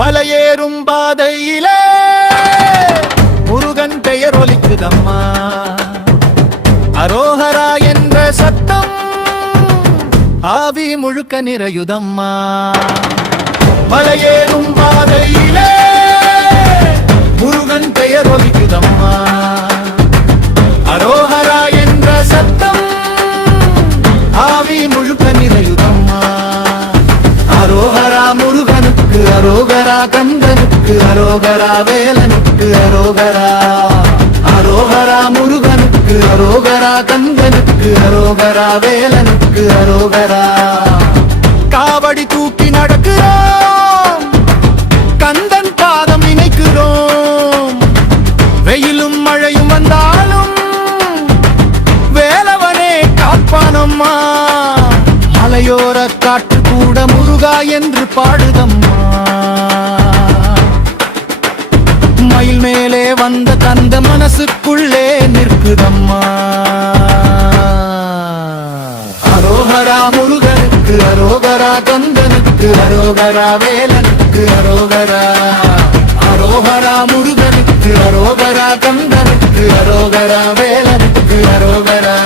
மலையேறும் பாதையிலே முருகன் பெயர் ஒலிக்குதம்மா. அரோகரா என்ற சத்தம் ஆவி முழுக்க நிறையுதம்மா. மலையேறும் பாதையிலே முருகன் பெயர் ஒலிக்குதம்மா. அரோகரா என்ற சத்தம் ஆவி முழுக்க நிறையுதம்மா. அரோகரா முருகனுக்கு அரோகரா, கந்தனுக்கு அரோகரா, வேலனுக்கு அரோகரா. அரோகரா முருகனுக்கு அரோகரா, கந்தனுக்கு அரோகரா, வேலனுக்கு அரோகரா. காவடி தூக்கி நடக்கிறோம், கந்தன் பாதம் நினைக்கிறோம். வெயிலும் மழையும் வந்தாலும் வேலவனே காப்பானம்மா. மலையோர காற்று கூட முருகா என்று பாடுதம்மா. மயில் மேலே வந்த கந்த மனசுக்குள்ளே நிற்குதம்மா. அரோகரா முருகனுக்கு அரோகரா, கந்தனுக்கு அரோகரா, வேலனுக்கு அரோகரா. அரோகரா முருகனுக்கு அரோகரா, கந்தனுக்கு அரோகரா, வேலனுக்கு அரோகரா.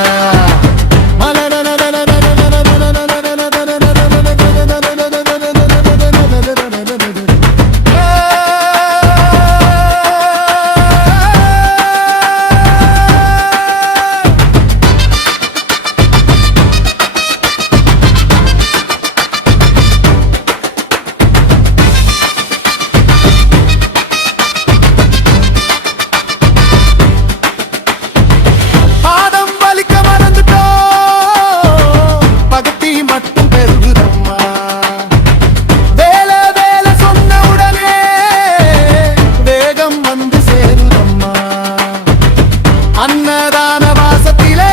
அன்னதான வாசத்திலே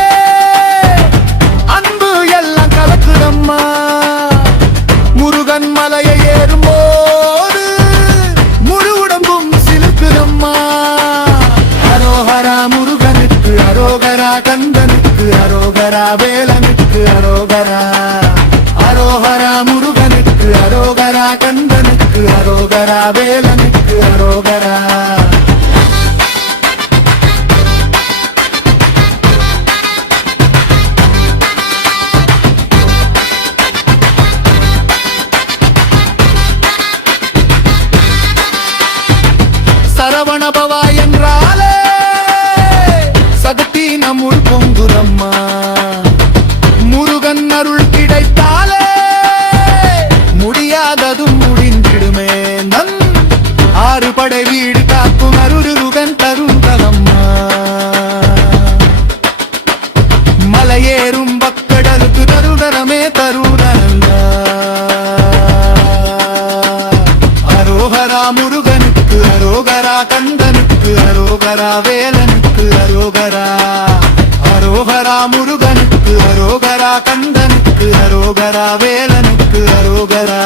அன்பு எல்லாம் கலக்குதம்மா. முருகன் மலையை ஏறும்போது முழு உடம்பும் சிலுக்குதம்மா. அரோகரா முருகனுக்கு அரோகரா, கந்தனுக்கு அரோகரா, வேலனுக்கு அரோகரா. அரோகரா முருகனுக்கு அரோகரா, கந்தனுக்கு அரோகரா, வேலனுக்கு அரோகரா. சரவணபவா என்றாலே சக்தி நம்முள் பொங்குதம்மா. முருகன் அருள் கிடைத்தாலே முடியாததும் முடிந்திடுமே. நன் ஆறு படை வீடு காக்கும் அருருகன் தருதலம்மா. மலையேறும் பக்கடலுக்கு தருதரமே தருதலல்லா. அரோகரா முருகனுக்கு அரோகரா, கந்தனுக்கு அரோகரா, வேலனுக்கு அரோகரா. அரோகரா முருகனுக்கு அரோகரா, கந்தனுக்கு அரோகரா, வேலனுக்கு அரோகரா.